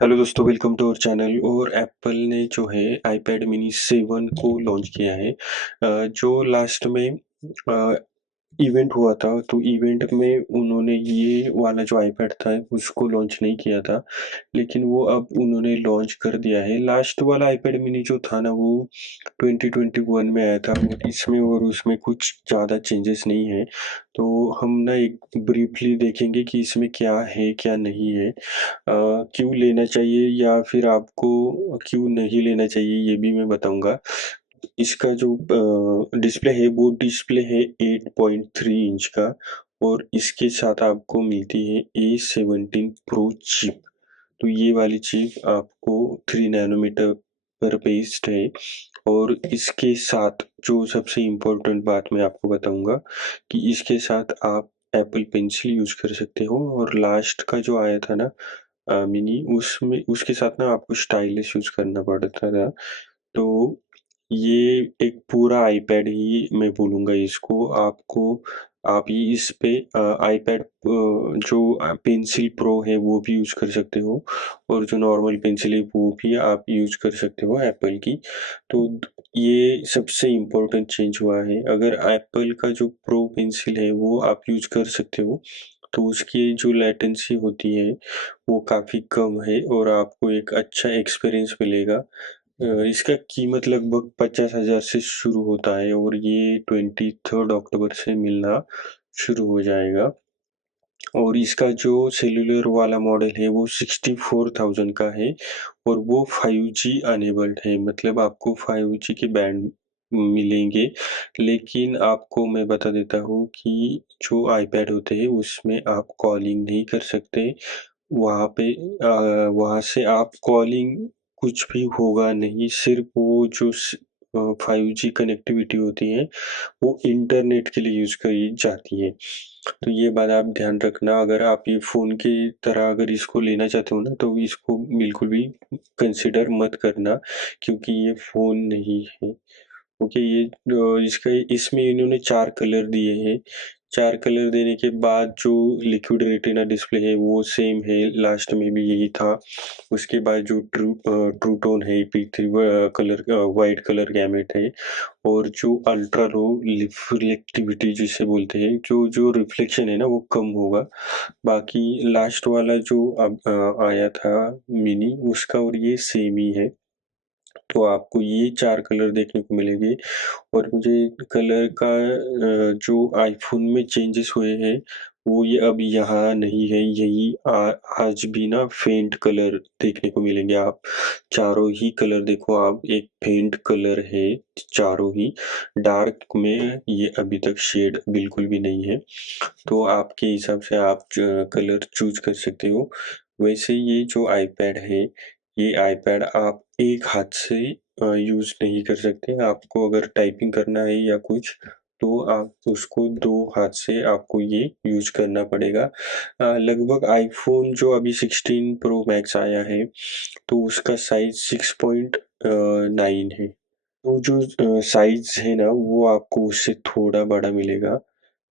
Hello दोस्तों, welcome to our channel. और Apple ने जो है आईपैड मिनी 7 को लॉन्च किया है। जो लास्ट में इवेंट हुआ था, तो इवेंट में उन्होंने ये वाला जो आईपैड था उसको लॉन्च नहीं किया था, लेकिन वो अब उन्होंने लॉन्च कर दिया है। लास्ट वाला आईपैड मिनी जो था ना, वो 2021 में आया था, और इसमें और उसमें कुछ ज़्यादा चेंजेस नहीं है। तो हम ना एक ब्रीफली देखेंगे कि इसमें क्या है क्या नहीं है, क्यों लेना चाहिए या फिर आपको क्यों नहीं लेना चाहिए, ये भी मैं बताऊंगा। इसका जो डिस्प्ले है वो डिस्प्ले है 8.3 इंच का, और इसके साथ आपको मिलती है A17 प्रो चिप। तो ये वाली चिप आपको 3 नैनोमीटर पर बेस्ड है। और इसके साथ जो सबसे इम्पोर्टेंट बात मैं आपको बताऊंगा कि इसके साथ आप एप्पल पेंसिल यूज कर सकते हो। और लास्ट का जो आया था ना मिनी, उसमें उसके साथ ना आपको स्टाइलिश यूज करना पड़ता था। तो ये एक पूरा आईपैड ही मैं बोलूँगा इसको। आप ये इस पे आईपैड जो पेंसिल प्रो है वो भी यूज़ कर सकते हो, और जो नॉर्मल पेंसिल है वो भी आप यूज़ कर सकते हो एप्पल की। तो ये सबसे इम्पोर्टेंट चेंज हुआ है। अगर एप्पल का जो प्रो पेंसिल है वो आप यूज़ कर सकते हो, तो उसकी जो लेटेंसी होती है वो काफ़ी कम है, और आपको एक अच्छा एक्सपीरियंस मिलेगा। इसका कीमत लगभग 50,000 से शुरू होता है, और ये 23 अक्टूबर से मिलना शुरू हो जाएगा। और इसका जो सेल्युलर वाला मॉडल है वो 64,000 का है, और वो 5G अनेबल्ड है, मतलब आपको 5G के बैंड मिलेंगे। लेकिन आपको मैं बता देता हूँ कि जो आईपैड होते हैं उसमें आप कॉलिंग नहीं कर सकते। वहाँ पे वहाँ से आप कॉलिंग कुछ भी होगा नहीं, सिर्फ वो जो 5G कनेक्टिविटी होती है वो इंटरनेट के लिए यूज़ करी जाती है। तो ये बात आप ध्यान रखना। अगर आप ये फ़ोन की तरह अगर इसको लेना चाहते हो ना, तो इसको बिल्कुल भी कंसिडर मत करना, क्योंकि ये फ़ोन नहीं है। ओके, ये इसका इसमें इन्होंने 4 कलर दिए हैं। 4 कलर देने के बाद जो लिक्विड रेटिना डिस्प्ले है वो सेम है, लास्ट में भी यही था। उसके बाद जो ट्रू टोन है P3 colour white colour gamete है, और जो अल्ट्रा लो रिफ्लेक्टिविटी जिसे बोलते हैं, जो जो रिफ्लेक्शन है ना वो कम होगा। बाकी लास्ट वाला जो अब आया था मिनी, उसका और ये सेम ही है। तो आपको ये 4 कलर देखने को मिलेंगे। और मुझे कलर का जो आईफ़ोन में चेंजेस हुए हैं, वो ये अब यहाँ नहीं है। यही आज भी ना फेंट कलर देखने को मिलेंगे। आप चारों ही कलर देखो, आप एक फेंट कलर है चारों ही। डार्क में ये अभी तक शेड बिल्कुल भी नहीं है। तो आपके हिसाब से आप कलर चूज़ कर सकते हो। वैसे ये जो आईपैड है, ये आईपैड आप एक हाथ से यूज़ नहीं कर सकते। आपको अगर टाइपिंग करना है या कुछ, तो आप उसको 2 हाथ से आपको ये यूज़ करना पड़ेगा। लगभग आईफ़ोन जो अभी 16 प्रो मैक्स आया है, तो उसका साइज़ 6.9 है। वो जो साइज़ है ना, वो आपको उससे थोड़ा बड़ा मिलेगा।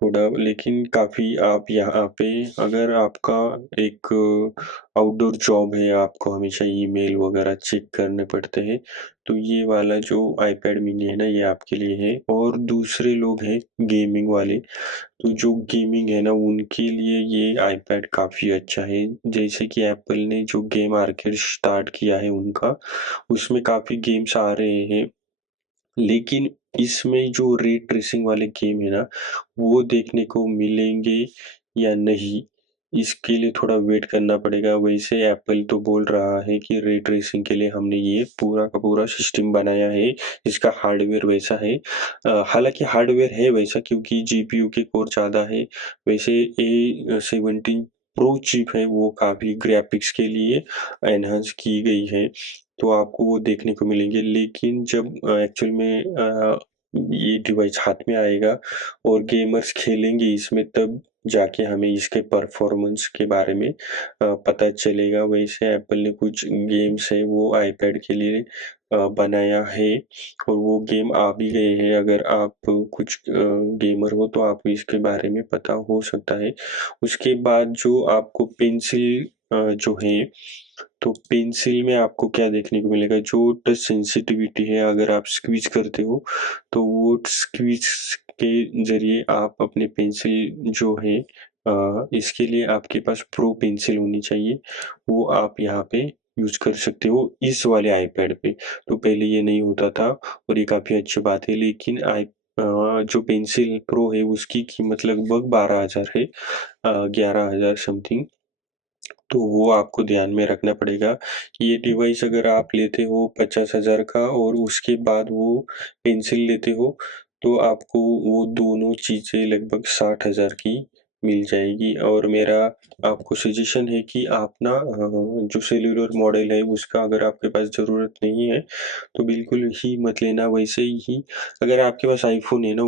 थोड़ा, लेकिन काफ़ी आप यहाँ पे अगर आपका एक आउटडोर जॉब है, आपको हमेशा ईमेल वगैरह चेक करने पड़ते हैं, तो ये वाला जो आईपैड मिनी है ना, ये आपके लिए है। और दूसरे लोग हैं गेमिंग वाले, तो जो गेमिंग है ना उनके लिए ये आईपैड काफ़ी अच्छा है। जैसे कि एप्पल ने जो गेम आर्केड स्टार्ट किया है उनका, उसमें काफ़ी गेम्स आ रहे हैं। लेकिन इसमें जो रे ट्रेसिंग वाले गेम है ना, वो देखने को मिलेंगे या नहीं, इसके लिए थोड़ा वेट करना पड़ेगा। वैसे एप्पल तो बोल रहा है कि रे ट्रेसिंग के लिए हमने ये पूरा का पूरा सिस्टम बनाया है, इसका हार्डवेयर वैसा है। हालाँकि हार्डवेयर है वैसा, क्योंकि जीपीयू के कोर ज़्यादा है। वैसे A17 प्रो चिप है, वो काफ़ी ग्राफ़िक्स के लिए एनहांस की गई है, तो आपको वो देखने को मिलेंगे। लेकिन जब एक्चुअल में ये डिवाइस हाथ में आएगा और गेमर्स खेलेंगे इसमें, तब जाके हमें इसके परफॉर्मेंस के बारे में पता चलेगा। वैसे एप्पल ने कुछ गेम्स है वो आईपैड के लिए बनाया है, और वो गेम आ भी गए हैं। अगर आप कुछ गेमर हो तो आपको इसके बारे में पता हो सकता है। उसके बाद जो आपको पेंसिल जो है, तो पेंसिल में आपको क्या देखने को मिलेगा, जो टच सेंसिटिविटी है अगर आप स्क्वीज करते हो तो वो स्क्वीज के ज़रिए आप अपने पेंसिल जो है इसके लिए आपके पास प्रो पेंसिल होनी चाहिए, वो आप यहाँ पे यूज़ कर सकते हो इस वाले आईपैड पे। तो पहले ये नहीं होता था और ये काफ़ी अच्छी बात है, लेकिन जो पेंसिल प्रो है उसकी कीमत लगभग 12,000 है, 11,000 समथिंग। तो वो आपको ध्यान में रखना पड़ेगा। ये डिवाइस अगर आप लेते हो 50,000 का और उसके बाद वो पेंसिल लेते हो, तो आपको वो दोनों चीज़ें लगभग 60,000 की मिल जाएगी। और मेरा आपको सजेशन है कि आप ना जो सेल्युलर मॉडल है उसका अगर आपके पास ज़रूरत नहीं है, तो बिल्कुल ही मत लेना। वैसे ही अगर आपके पास आईफ़ोन है ना,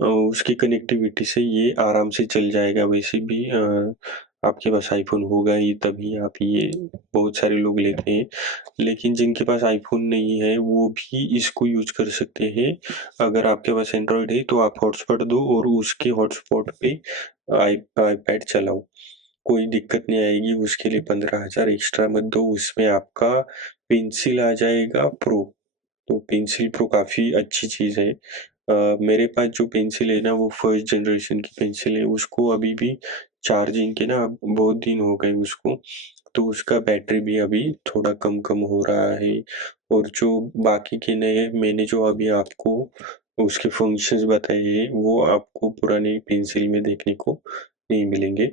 उसकी कनेक्टिविटी से ये आराम से चल जाएगा। वैसे भी आपके पास आईफ़ोन होगा ही तभी आप ये बहुत सारे लोग लेते हैं, लेकिन जिनके पास आईफ़ोन नहीं है वो भी इसको यूज़ कर सकते हैं। अगर आपके पास एंड्रॉयड है तो आप हॉटस्पॉट दो और उसके हॉटस्पॉट पे आईपैड चलाओ, कोई दिक्कत नहीं आएगी। उसके लिए 15,000 एक्स्ट्रा मत दो, उसमें आपका पेंसिल आ जाएगा प्रो। तो पेंसिल प्रो काफ़ी अच्छी चीज़ है। मेरे पास जो पेंसिल है ना वो फर्स्ट जनरेशन की पेंसिल है, उसको अभी भी चार्जिंग के ना बहुत दिन हो गए उसको, तो उसका बैटरी भी अभी थोड़ा कम हो रहा है। और जो बाकी के नए मैंने जो अभी आपको उसके फंक्शंस बताए हैं वो आपको पुरानी पेंसिल में देखने को नहीं मिलेंगे।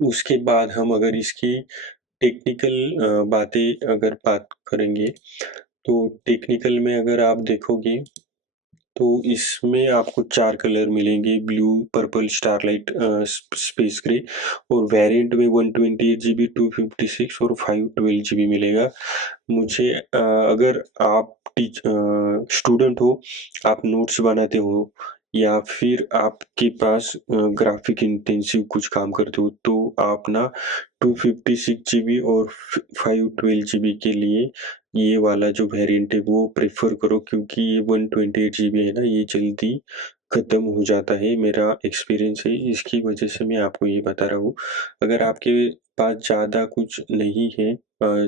उसके बाद हम अगर इसकी टेक्निकल बातें अगर बात करेंगे, तो टेक्निकल में अगर आप देखोगे तो इसमें आपको 4 कलर मिलेंगे, blue, purple, starlight, space grey. और वेरिएंट में 128 जीबी, 256 और 512 जीबी मिलेगा। मुझे अगर आप स्टूडेंट हो, आप नोट्स बनाते हो या फिर आपके पास ग्राफिक इंटेंसिव कुछ काम करते हो, तो आप ना 256 जीबी और 512 जीबी के लिए ये वाला जो वेरिएंट है वो प्रेफर करो, क्योंकि ये 128 जीबी है ना, ये जल्दी खत्म हो जाता है। मेरा एक्सपीरियंस है, इसकी वजह से मैं आपको ये बता रहा हूँ। अगर आपके पास ज़्यादा कुछ नहीं है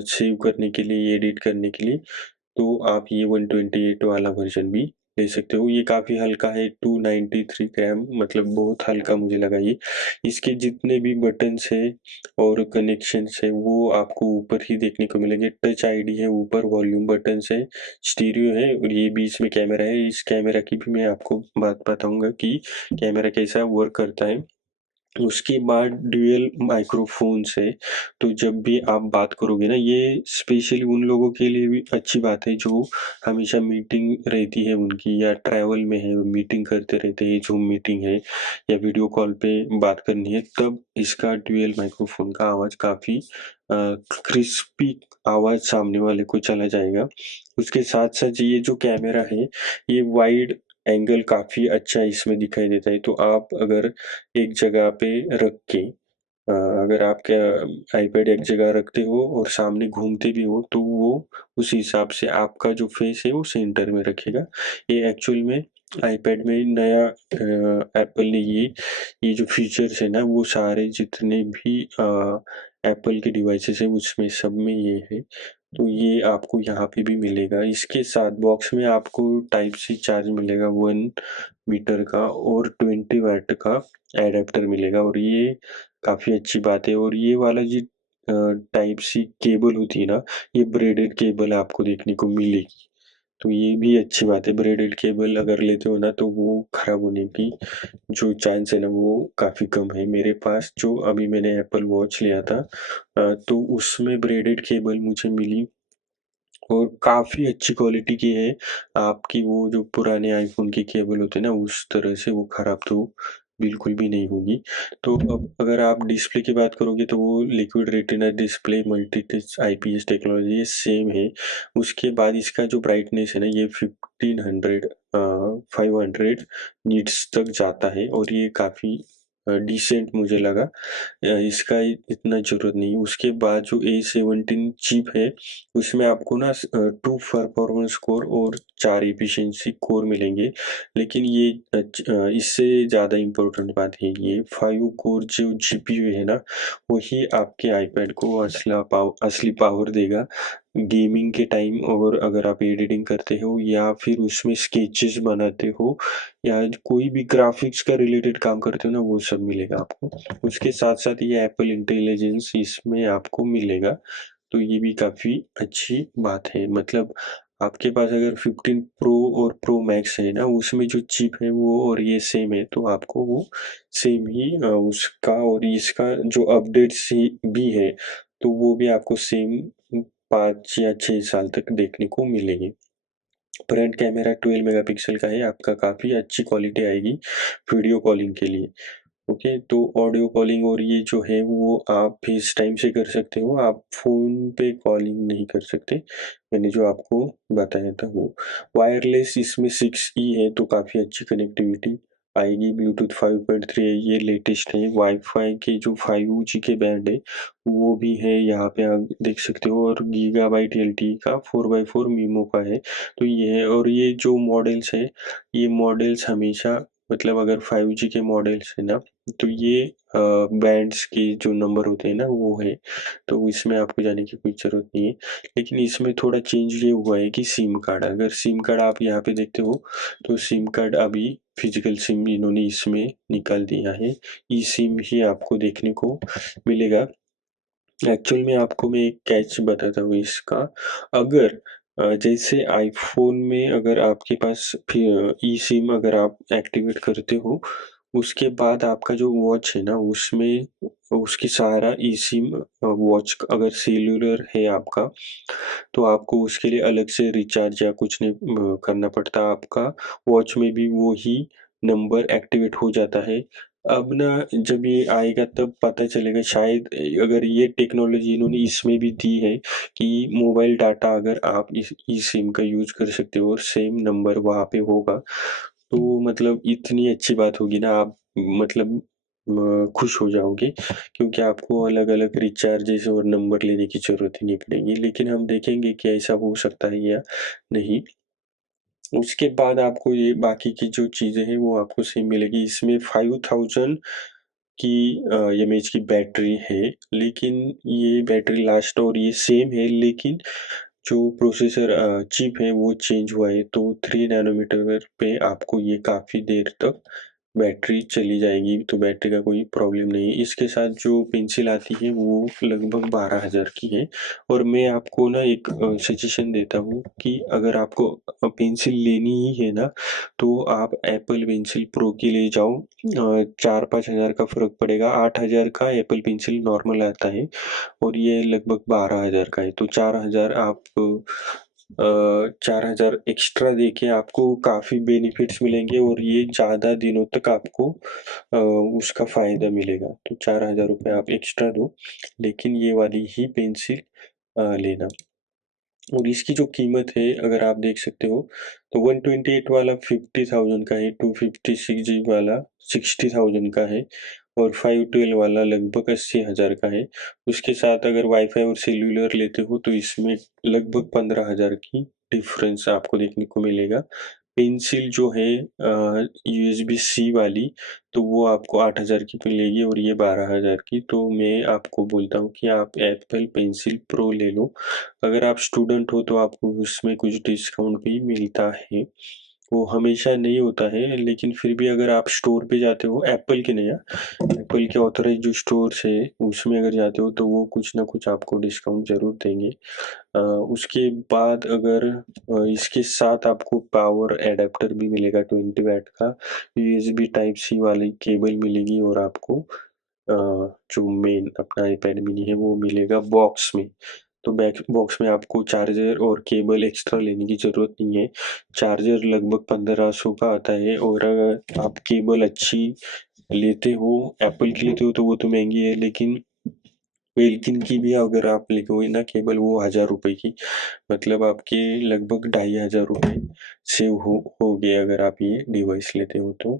सेव करने के लिए, एडिट करने के लिए, तो आप ये 128 वाला वर्जन भी ले सकते हो। ये काफ़ी हल्का है, 293 ग्राम, मतलब बहुत हल्का मुझे लगा ये। इसके जितने भी बटन्स है और कनेक्शंस है वो आपको ऊपर ही देखने को मिलेंगे। टच आईडी है ऊपर, वॉल्यूम बटन्स है, स्टीरियो है और ये बीच में कैमरा है। इस कैमरा की भी मैं आपको बात बताऊंगा कि कैमरा कैसा वर्क करता है। उसके बाद ड्यूअल माइक्रोफोन्स है, तो जब भी आप बात करोगे ना, ये स्पेशली उन लोगों के लिए भी अच्छी बात है जो हमेशा मीटिंग रहती है उनकी या ट्रैवल में है, मीटिंग करते रहते हैं, ज़ूम मीटिंग है या वीडियो कॉल पे बात करनी है, तब इसका ड्यूअल माइक्रोफोन का आवाज़ काफ़ी क्रिस्पी आवाज़ सामने वाले को चला जाएगा। उसके साथ-साथ ये जो कैमरा है, ये वाइड एंगल काफ़ी अच्छा इसमें दिखाई देता है। तो आप अगर एक जगह पे रख के अगर आप क्या आईपैड एक जगह रखते हो और सामने घूमते भी हो, तो वो उस हिसाब से आपका जो फेस है वो सेंटर में रखेगा। ये एक्चुअल में आईपैड में नया एप्पल ने ये जो फीचर्स है ना वो सारे जितने भी एप्पल के डिवाइसेस है उसमें सब में ये है। तो ये आपको यहाँ पे भी मिलेगा। इसके साथ बॉक्स में आपको टाइप सी चार्ज मिलेगा 1 मीटर का और 20 वाट का एडेप्टर मिलेगा, और ये काफ़ी अच्छी बात है। और ये वाला जो टाइप सी केबल होती है ना, ये ब्रेडेड केबल आपको देखने को मिलेगी। तो ये भी अच्छी बात है, ब्रेडेड केबल अगर लेते हो ना तो वो खराब होने की जो चांस है ना वो काफ़ी कम है। मेरे पास जो अभी मैंने एप्पल वॉच लिया था तो उसमें ब्रेडेड केबल मुझे मिली और काफ़ी अच्छी क्वालिटी की है। आपकी वो जो पुराने आईफ़ोन की केबल होते हैं ना, उस तरह से वो ख़राब तो बिल्कुल भी नहीं होगी। तो अब अगर आप डिस्प्ले की बात करोगे तो वो liquid retina display multi touch IPS technology, ये सेम है। उसके बाद इसका जो ब्राइटनेस है ना, ये 1500 500 निट्स तक जाता है और ये काफ़ी डिसेंट मुझे लगा। इसका इतना ज़रूरत नहीं। उसके बाद जो A17 चिप है, उसमें आपको ना 2 परफॉर्मेंस कोर और 4 एफिशिएंसी कोर मिलेंगे। लेकिन ये इससे ज़्यादा इम्पोर्टेंट बात है, ये 5 कोर जो जीपीयू है ना, वही आपके आईपैड को असली पावर देगा गेमिंग के टाइम। और अगर आप एडिटिंग करते हो या फिर उसमें स्केचेस बनाते हो या कोई भी ग्राफिक्स का रिलेटेड काम करते हो ना, वो सब मिलेगा आपको। उसके साथ-साथ ये एप्पल इंटेलिजेंस इसमें आपको मिलेगा, तो ये भी काफ़ी अच्छी बात है। मतलब आपके पास अगर 15 प्रो और प्रो मैक्स है ना, उसमें जो चिप है वो और ये सेम है, तो आपको वो सेम ही उसका और इसका जो अपडेट्स ही भी है, तो वो भी आपको सेम 5 या 6 साल तक देखने को मिलेंगे। फ्रंट कैमरा 12 मेगापिक्सल का है, आपका काफ़ी अच्छी क्वालिटी आएगी वीडियो कॉलिंग के लिए। ओके, तो ऑडियो कॉलिंग और ये जो है वो आप फेस टाइम से कर सकते हो, आप फ़ोन पे कॉलिंग नहीं कर सकते। मैंने जो आपको बताया था वो। वायरलेस इसमें 6E है, तो काफ़ी अच्छी कनेक्टिविटी आएगी। ब्लूटूथ 5.3 है, ये लेटेस्ट है। वाईफ़ाई के जो 5G के बैंड है, वो भी है यहाँ पे आप देख सकते हो। और गीगाबाइट LTE का 4x4 मीमो का है, तो ये है। और ये जो मॉडल्स है, ये मॉडल्स हमेशा मतलब अगर 5G के मॉडल्स है ना, तो ये बैंड्स के जो नंबर होते हैं ना, वो है, तो इसमें आपको जाने की कोई ज़रूरत नहीं है। लेकिन इसमें थोड़ा चेंज ये हुआ है कि सिम कार्ड, अगर सिम कार्ड आप यहाँ पे देखते हो, तो सिम कार्ड अभी फिजिकल सिम इन्होंने इसमें निकाल दिया है। ई सिम ही आपको देखने को मिलेगा। एक्चुअल में आपको मैं एक कैच बताता हूँ इसका। अगर जैसे आईफ़ोन में अगर आपके पास ई सिम अगर आप एक्टिवेट करते हो, उसके बाद आपका जो वॉच है ना, उसमें उसकी सारा ई सिम वॉच अगर सेल्युलर है आपका, तो आपको उसके लिए अलग से रिचार्ज या कुछ नहीं करना पड़ता। आपका वॉच में भी वो ही नंबर एक्टिवेट हो जाता है। अब ना जब ये आएगा तब पता चलेगा शायद, अगर ये टेक्नोलॉजी इन्होंने इसमें भी दी है कि मोबाइल डाटा अगर आप इस ई सिम का यूज़ कर सकते हो और सेम नंबर वहाँ पे होगा, तो मतलब इतनी अच्छी बात होगी ना, आप मतलब खुश हो जाओगे, क्योंकि आपको अलग-अलग रिचार्जेज़ और नंबर लेने की ज़रूरत ही नहीं पड़ेगी। लेकिन हम देखेंगे कि ऐसा हो सकता है या नहीं। उसके बाद आपको ये बाकी की जो चीज़ें हैं वो आपको सेम मिलेगी। इसमें 5000 की एमएएच की बैटरी है, लेकिन ये बैटरी लास्ट और ये सेम है, लेकिन जो प्रोसेसर चिप है वो चेंज हुआ है, तो 3 नैनोमीटर पे आपको ये काफ़ी देर तक बैटरी चली जाएगी, तो बैटरी का कोई प्रॉब्लम नहीं है। इसके साथ जो पेंसिल आती है वो लगभग 12,000 की है। और मैं आपको ना एक सजेशन देता हूँ कि अगर आपको पेंसिल लेनी ही है ना, तो आप एप्पल पेंसिल प्रो की ले जाओ। 4-5 हज़ार का फ़र्क पड़ेगा। 8,000 का एप्पल पेंसिल नॉर्मल आता है और ये लगभग 12,000 का है, तो 4,000 आप 4,000 एक्स्ट्रा देके आपको काफ़ी बेनिफिट्स मिलेंगे और ये ज़्यादा दिनों तक आपको उसका फ़ायदा मिलेगा। तो 4,000 रुपये आप एक्स्ट्रा दो, लेकिन ये वाली ही पेंसिल लेना। और इसकी जो कीमत है अगर आप देख सकते हो, तो 128 वाला 50,000 का है, 256 वाला 60,000 का है और 512 वाला लगभग 80,000 का है। उसके साथ अगर वाईफ़ाई और सेल्युलर लेते हो तो इसमें लगभग 15,000 की डिफ़रेंस आपको देखने को मिलेगा। पेंसिल जो है यूएसबी सी वाली, तो वो आपको 8,000 की मिलेगी और ये 12,000 की। तो मैं आपको बोलता हूँ कि आप एप्पल पेंसिल प्रो ले लो। अगर आप स्टूडेंट हो तो आपको उसमें कुछ डिस्काउंट भी मिलता है। वो हमेशा नहीं होता है, लेकिन फिर भी अगर आप स्टोर पे जाते हो, एप्पल के नहीं, एप्पल के ऑथराइज़्ड जो स्टोर्स है उसमें अगर जाते हो तो वो कुछ ना कुछ आपको डिस्काउंट ज़रूर देंगे। उसके बाद अगर इसके साथ आपको पावर एडाप्टर भी मिलेगा 20 वैट का, यूएसबी टाइप सी वाली केबल मिलेगी और आपको जो मेन अपना आईपैड मिनी है वो मिलेगा बॉक्स में। तो बैक बॉक्स में आपको चार्जर और केबल एक्स्ट्रा लेने की ज़रूरत नहीं है। चार्जर लगभग 1500 का आता है और अगर आप केबल अच्छी लेते हो, एप्पल की लेते हो तो वो तो महँगी है, लेकिन बेल्किन की भी अगर आप लेते ना केबल, वो 1000 रुपए की, मतलब आपके लगभग 2,500 रुपए सेव हो गए अगर आप ये डिवाइस लेते हो तो।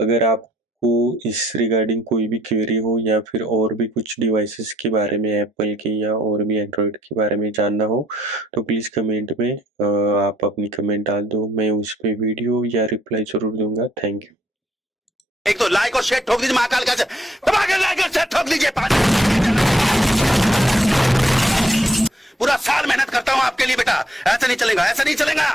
अगर आप आपको इस रिगार्डिंग कोई भी क्वेरी हो या फिर और भी कुछ डिवाइसेस के बारे में एप्पल के या और भी एंड्रॉयड के बारे में जानना हो, तो प्लीज़ कमेंट में आप अपनी कमेंट डाल दो, मैं उस पे वीडियो या रिप्लाई ज़रूर दूंगा। Thank you. एक तो लाइक और शेयर ठोक दीजिए, महाकाल का दबा के लाइक और शेयर ठोक दीजिए। पूरा साल मेहनत करता हूं आपके लिए बेटा, ऐसा नहीं चलेगा, ऐसा नहीं चलेगा।